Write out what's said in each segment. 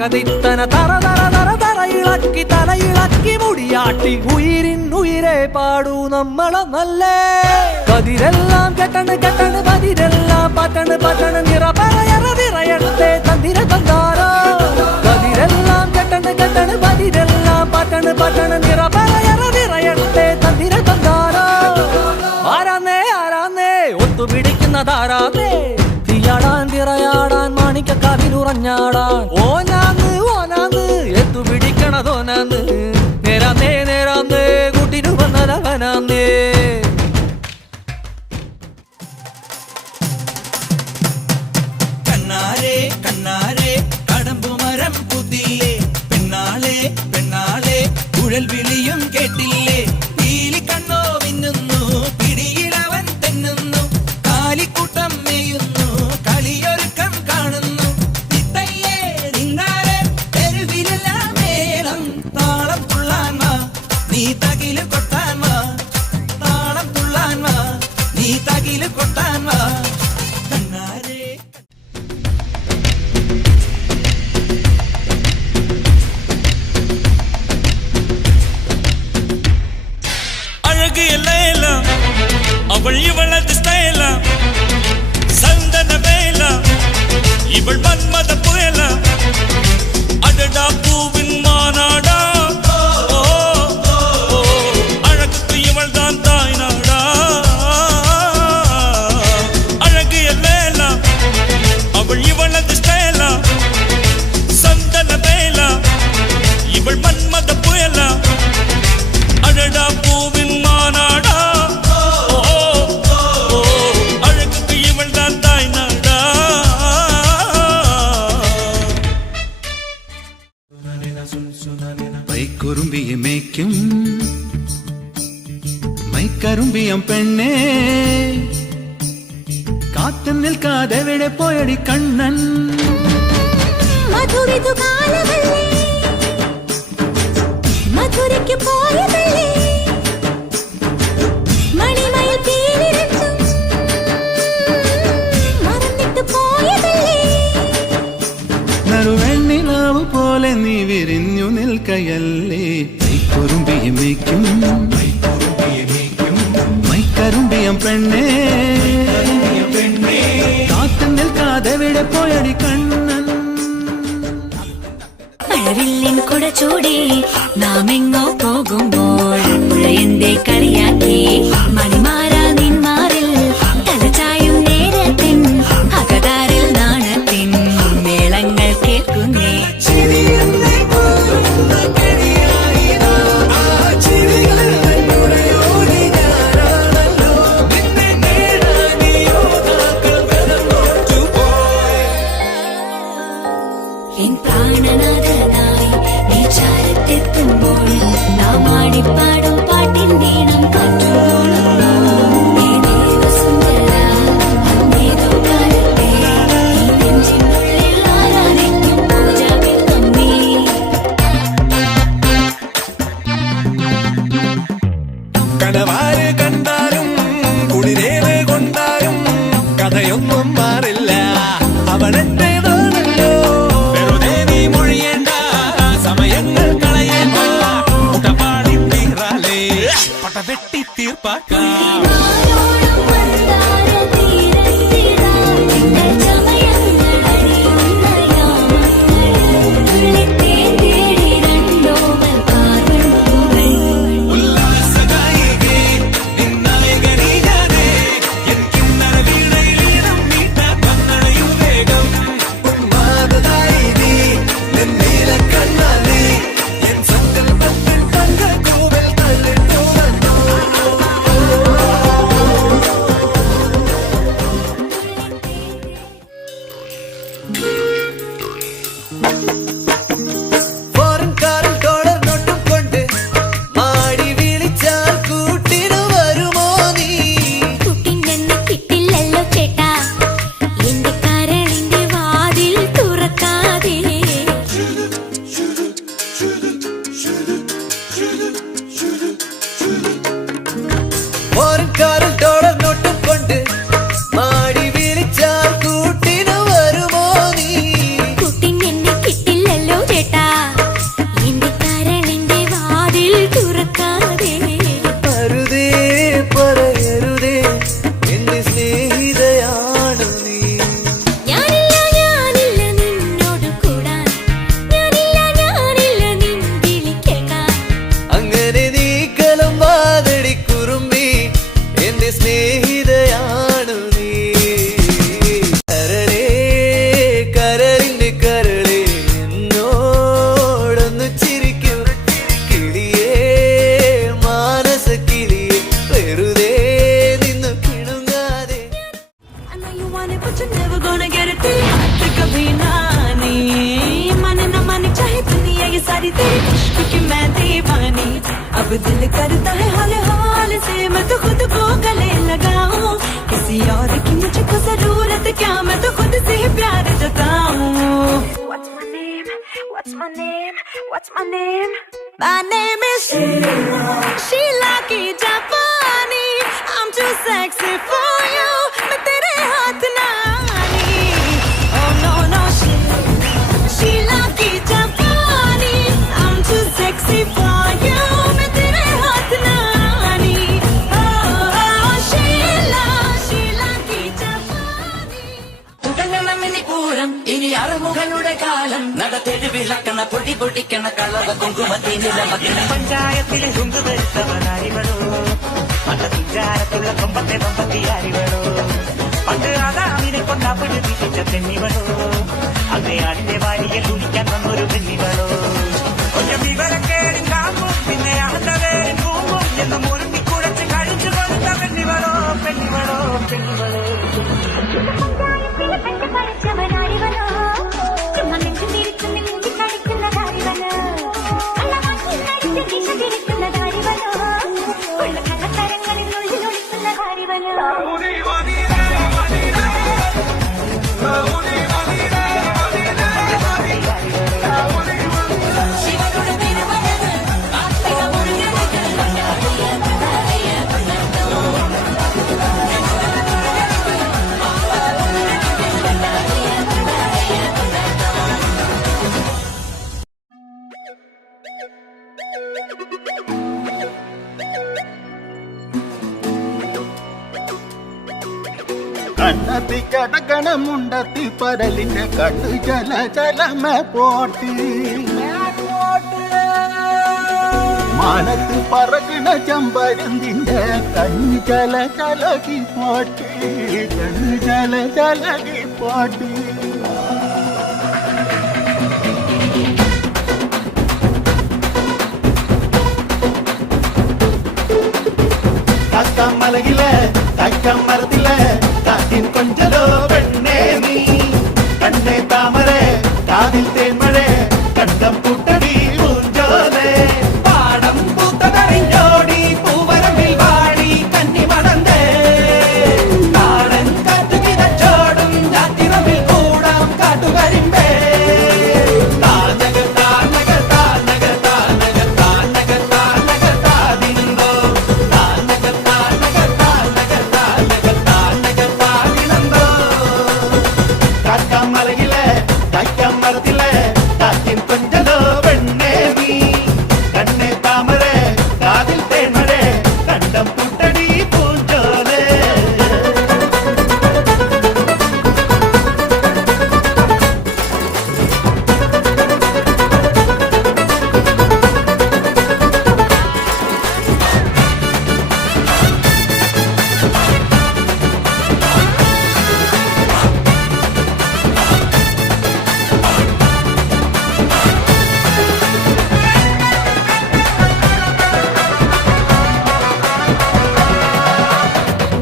തകതിത്തന തറ തറ തറ തറയിളക്കി തലയിളക്കി മുടിയാട്ടി ഉയിരിൻ ഉയിരെ പാടൂ നമ്മളെ നല്ലേ കതിരെല്ലാം കെട്ടണ് കെട്ടണ് പതിരെല്ലാം പറ്റണ് പറ്റണ് നിറ പറയറ നിറയട്ടെ തന്തിര തന്താരോ കതിരെല്ലാം കെട്ടണ് കെട്ടണ് പതിരെല്ലാം പറ്റണ് പറ്റണ് നിറ പറയറ നിറയട്ടെ തന്തിര തന്താരോ ആരാന്നേ ആരാന്നേ ഒത്തുപിടിക്കുന്നതാരാന്നേ തീയാടാൻ തിറയാടാൻ മാണിക്ക കവിനുറഞ്ഞാടാൻ ഓനാന്ന് ഓനാന്ന് എത്തുപിടിക്കണതോനാന്ന് നേരാന്നേ നേരാന്നേ കുട്ടിനു വന്നതവനാന്നേ കണ്ണാരേ കണ്ണാരേ കടമ്പുമരം പുതിയേ പെണ്ണാളെ പെണ്ണാളെ കുഴൽ വിളിയും കേട്ടില്ലേ പീലി കണ്ണോ മിന്നുന്നു പിടിയിലവൻ തെന്നുന്നു കാലിക്കൂട്ടം മേയുന്നു കളിയൊരുക്കം കാണുന്നു നിത്തയ്യേ നിന്നാരെ തെരുവിലെല്ലാം മേളം താളം തുള്ളാൻ വാ നീ തകില് കൊട്ടാൻ വാ താളം തുള്ളാൻ വാ നീ തകില് കൊട്ടാൻ വാ കണ്ണാരേ அவள் இவளது ஸ்டைல சந்தன வேல இவள் மன்மத புயல அடடா பூவின் மாநாடா அழகுக்கு இவள் தான் தாய் நாடா அழகு எல்லேல அவள் இவளது ஸ்டைல சந்தன வேல இவள் மன்மத புயல அடடா பூவின் மாநாடா കുറുമ്പിയെ മേയ്ക്കും മൈക്കറുമ്പിയം പെണ്ണേ കാത്തു നിൽക്കാതെ എവിടെ പോയടി കണ്ണൻ മധുരയ്ക്ക് പോയതല്ലേ മണിമയിൽ പീലിരണ്ടും മറന്നിട്ട് പോയതല്ലേ നറുവെണ്ണിലാവു പോലെ നീ വിരിഞ്ഞു നിൽക്കയല്ലേ കുറുമ്പിയെ മേയ്ക്കും മൈക്കറുമ്പിയം പെണ്ണേ കാത്തു നിൽക്കാതെ എവിടെ പോയടി കണ്ണൻ മഴവില്ലിൻ കുട ചൂടി നാം എങ്ങോ പോകുമ്പോൾ പുഴയന്റെ കളിയാക്കി മണിമാരാ നിന്മാറിൽ തലചായും നേരത്തിൻ അകതാരിൽ നാണത്തിൻ മേളങ്ങൾ കേൾക്കുന്നേ എൻ പ്രാണനാഥനായി നീ ചാരത്തെത്തുമ്പോൾ നാം ആടിപ്പാടും പാട്ടിൻ നീളം കാറ്റുന്നോളുന്നു കനവാര് കണ്ടാലും കുളിരേവ് കൊണ്ടാലും കഥയൊന്നും മാറില്ല അവനെന്റേതാണല്ലോ വെറുതെ നീ മൊഴിയേണ്ട സമയങ്ങൾ കളയേണ്ട മുട്ടപാടി തീറാലേ പട്ട വെട്ടി തീർപ്പാക്കാം What's my name? My name is Sheila की जापानी. I'm too sexy for you. मैं तेरे हाथ ना आनी. Oh no no Sheila की जापानी. I'm too sexy for you. मैं तेरे हाथ ना आनी. Oh Sheila की जापानी. പൂരം ഇനി അറുമുകളുടെ കാലം നടത്തെരുവിളക്കണ പൊടി പൊടിക്കണ കളവ കുങ്കുമത്തിനില പഞ്ചായത്തിലെ കുങ്കുമെടുത്തവനാരിവളോ പണ്ട് തുഞ്ചാരത്തുള്ള കൊമ്പത്തെ കൊമ്പത്തിയാരിവളോ പണ്ട് ആദാമിനെ കൊണ്ടാപ്പിടിപ്പിച്ച പെണ്ണിവളോ അന്നേ ആടിന്റെ വാരിയെ കുടിക്കാൻ വന്നൊരു പെണ്ണിവളോ കൊഞ്ചം വിവരക്കേടും കാമ്പും പിന്നെ ആണ്ടവേരും പൂമ്പും എന്ന് മുറുക്കി കുഴച്ച് കഴിച്ചു കൊടുത്ത പെണ്ണിവളോ പെണ്ണിവളോ പെണ്ണിവളോ കണ്ണത്തി കടകണമുണ്ടത്തി പരലിന്റെ കണ്ണു ചല ചലമ പോട്ടി മാനത്ത് പറകണ ചമ്പരന്തിന്റെ കണ്ണു ചല ചലകി പോട്ടി കണ്ണു ചല ചലകി പോട്ടി മലകിലെ തക്കമരത്തിലെ കാറ്റിൻ കൊഞ്ചലോ പെണ്ണേ നീ കണ്ണേ താമരെ കാതിൽ തേന്മഴേ കണ്ടം പുട്ടടി പൂഞ്ചോലേ പാടം പൂത്തതറിഞ്ഞോടി പൂവരമ്പിൽ വാടി കന്നി മടന്തേ കാടൻ കാറ്റു കിതച്ചോടും ഞാറ്റിറമ്പിൽ കൂടാം കാട്ടുകരിമ്പേ താനക താനക താനക താനക താനക താനക താതിന്തോ താനക താനക താനക താനക താനക താതിനന്തോ കാക്കമലയിലെ കൈക്കമരത്തിലെ കാറ്റിൻ കൊഞ്ചലോ പെണ്ണേ നീ കണ്ണേ താമരെ കാതിൽ തേന്മഴേ കണ്ടം പുട്ടടി പൂഞ്ചോലേ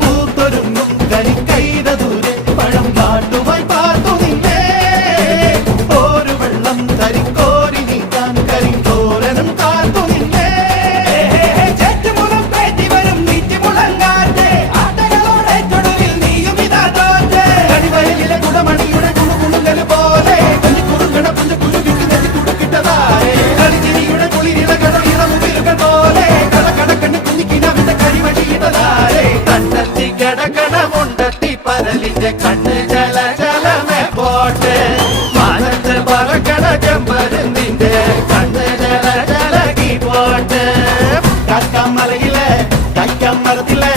പൂത്തൊരുങ്ങും കരിക്കൈത ദൂരെ പഴം കാട്ടുമായി പാർത്തു നിന്നേ ഒരു വെള്ളം കരിക്കോരി നീക്കാൻ കരിങ്കോരനും കാത്തു നിന്നേ ചേറ്റുമുളം പേറ്റി വരും നീറ്റിമുളങ്ങാറ്റെ ആട്ടകളോടെ ചൊടുവിൽ നീയും ഇതാ തോറ്റേ കരിവയലിലെ കുടമണിയുടെ കുണുകുണുങ്ങൽ പോലെ കുറുകണ പുഞ്ച കുരുവിക്ക് നെറ്റി കുടുക്കിട്ടതാരേ കളിച്ചിരിയുടെ കുളിരിളകണ ഇളമുകിലുകൾ പോലെ കടക്കടക്കണ്ണ് കുഞ്ഞിക്കിനാവിന്റെ കരിവഴിയിട്ടതാരേ കണ്ടെത്തി കിടക്കണമുണ്ടെത്തി പരലിന്റെ കണ്ണ് ചല ചലമേ പോട്ടെ മാനത്ത് പറക്കണ ചെമ്പരുന്നിന്റെ കണ്ണ് ചല ചലകി പോട്ടെ കക്കമലയിലെ കൈക്കമരത്തിലെ